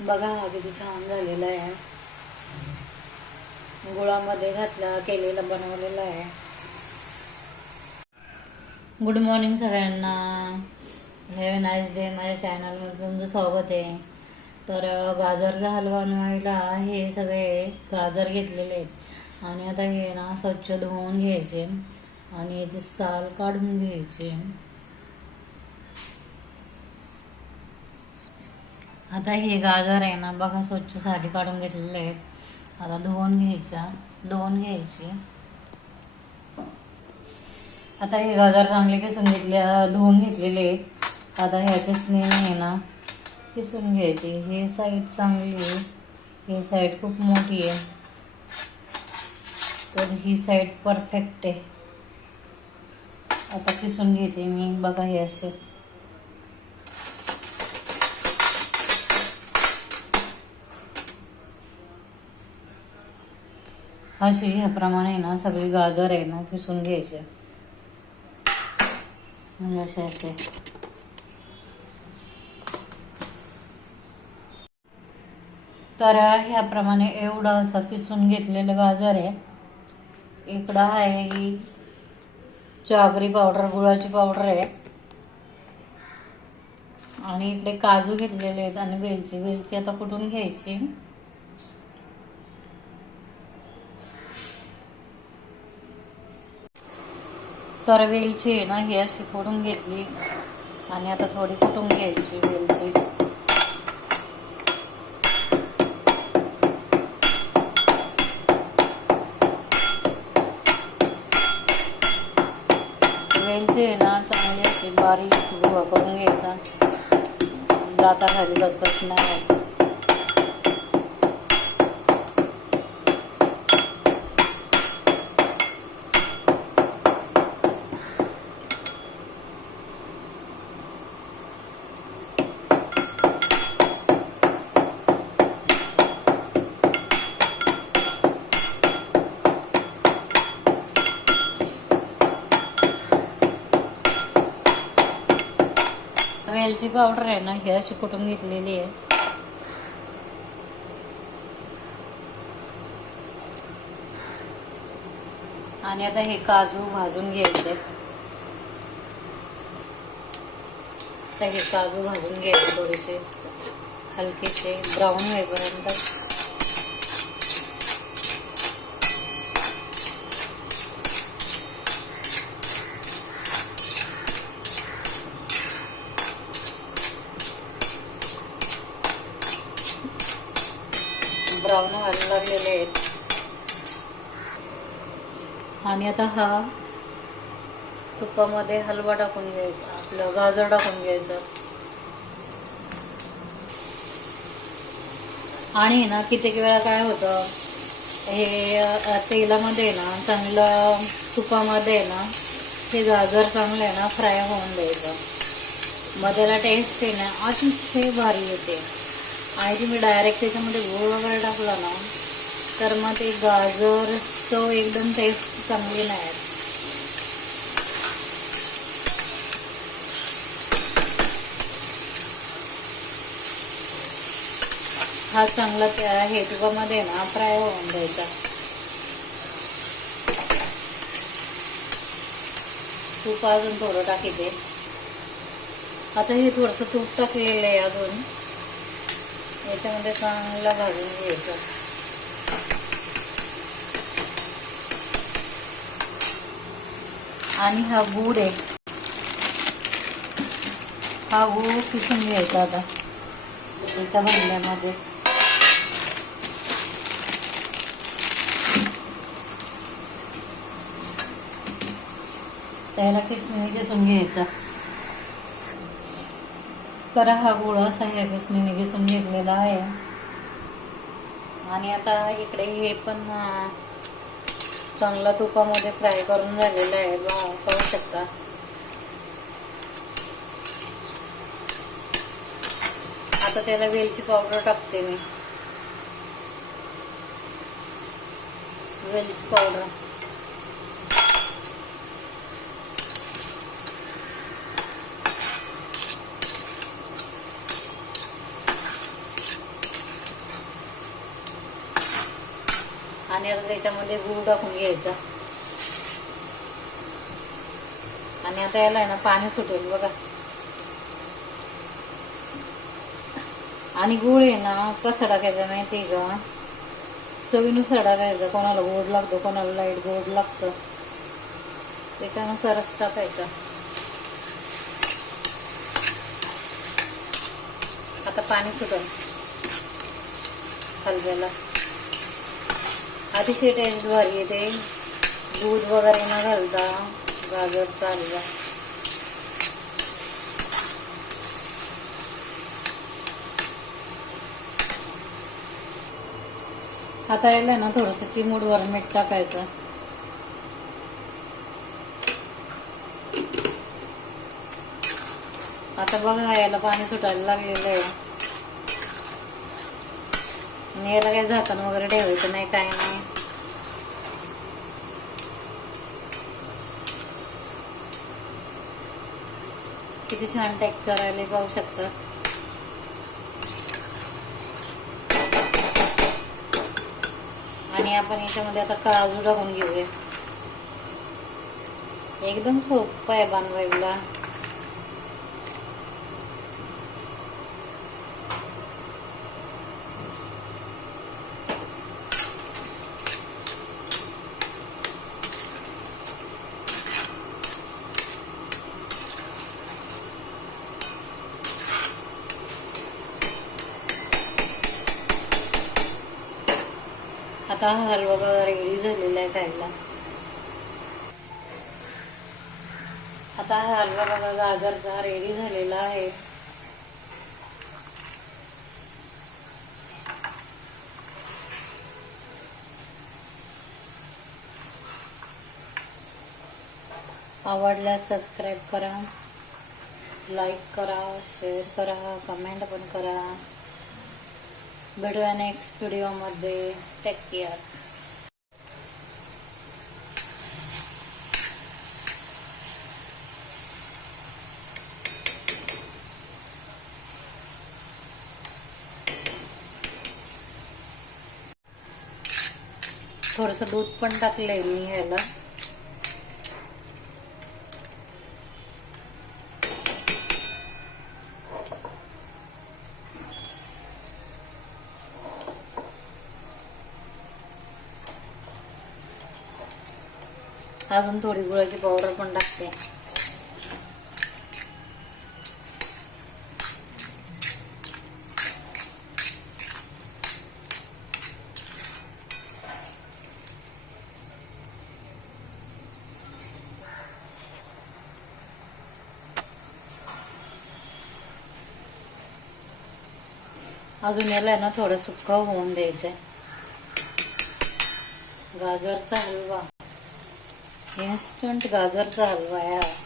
बघा हा किती छान झालेला आहे. गुळामध्ये घातला केलेला बनवलेला आहे. गुड मॉर्निंग सगळ्यांना. Have nice day. माझ्या चॅनलमध्ये तुमचं स्वागत आहे. तर गाजरचा हलवा बनवायला हे सगळे गाजर घेतलेले आहेत आणि आता हे ना स्वच्छ धुवून घ्यायचे आणि याची साल काढून घ्यायची. आता हे गाजर आहे ना बघा स्वच्छ साली काढून घेतलेले आहेत. आता धुवून घ्यायचे. आता हे गाजर चांगले किसून धुवून घेतलेले आहेत. आता ह्या किसणीने आहे ना किसून घ्यायचे. हे साईड चांगली आहे, ही साईड खूप मोठी आहे, तर ही साईड परफेक्ट आहे. आता किसून घेते मी. बघा हे असे ह्याप्रमाणे ना सगळी गाजर आहे ना किसून घ्यायचे. म्हणजे असे तर ह्याप्रमाणे एवढं असं किसून घेतलेलं गाजर आहे. इकडं आहे ही जागरी पावडर, गुळाची पावडर आहे आणि इकडे काजू घेतलेले आहेत आणि वेलची आता कुटून घ्यायची. तर वेलची आहे ना ही अशी फोडून घेतली आणि आता थोडी कुटून घ्यायची वेलची. वेलची आहे ना चांगली अशी बारीक गुळा करून घ्यायचा. दाताखाली गचगच नाही होत. वेलची पावडर आहे ना ही अशी कुटून घेतलेली आहे. आणि आता हे काजू भाजून घ्यायचे. तर हे काजू भाजून घ्यायचे थोडेसे हलकेसे ब्राऊन होईपर्यंत. ब्राऊन व्हायला लागलेले आहेत. आणि आता हा तुपामध्ये हलवा टाकून घ्यायचा, आपलं गाजर टाकून घ्यायचं. आणि ना कित्येक वेळा काय होतं, हे तेलामध्ये ना चांगलं तुपामध्ये ना हे गाजर चांगलं आहे ना फ्राय होऊन द्यायचं. मग त्याला टेस्ट आहे ना अतिशय भारी येते. आणि तुम्ही डायरेक्ट त्याच्यामध्ये गूळ वगैरे टाकला ना तर मग ते गाजर चव एकदम टेस्ट चांगली नाही. हा चांगला हे तुपामध्ये ना फ्राय होऊन द्यायचा. तूप अजून थोडं टाकीते. आता हे थोडंसं तूप टाकलेलं आहे अजून, याच्यामध्ये चांगला भाजून घ्यायचं. आणि हा गूळ आहे, हा गूळ किसून घ्यायचा आता एका भांड्यामध्ये. त्याला किसणीने किसून घ्यायचा. तर हा गूळ असा ह्या किसणीने किसून घेतलेला आहे. आणि आता इकडे हे पण चांगला तुपामध्ये फ्राय करून झालेलं आहे. पाहू शकता. आता त्याला वेलची पावडर टाकते मी. वेलची पावडर आणि आता त्याच्यामध्ये गूळ टाकून घ्यायचा. आणि आता याला आहे ना पाणी सुटेल बघा. आणि गूळ आहे ना कसं टाकायचं माहिती आहे का, चवीनुसार टाकायचं. कोणाला गोड लागतो, कोणाला लाईट गोड लागतं, त्याच्यानुसारच टाकायचं. आता पाणी सुटल हलव्याला. अतिशय टेस्ट भारी येते दूध वगैरे न घालता गाजरचा हलवा. आता याला ना थोडंसं चिमूटभर मीठ टाकायचं. आता बघा याला पाणी सुटायला लागलेलं आहे. आणि याला काही झाकण वगैरे ठेवायचं नाही, काय नाही. किती छान टेक्स्चर आले पाहू शकता. आणि आपण याच्यामध्ये आता काजू टाकून घेऊया. एकदम सोपं आहे बनवायला. आता हा हलवा बघा रेडी झालेला आहे खायला. आता हा हलवा बघा गाजरचा रेडी झालेला आहे. आवडल्यास सबस्क्राईब करा, लाईक करा, शेअर करा, कमेंट पण करा. भेटूया नेक्स्ट व्हिडिओमध्ये. Take care. थोडंसं दूध पण टाकलंय मी ह्याला. अजून थोडी गुळाची पावडर पण टाकते. अजून याला ना थोडं सुक्कं होऊन द्यायचंय. गाजरचा हलवा, इन्स्टंट गाजरचा हलवा आहे हा.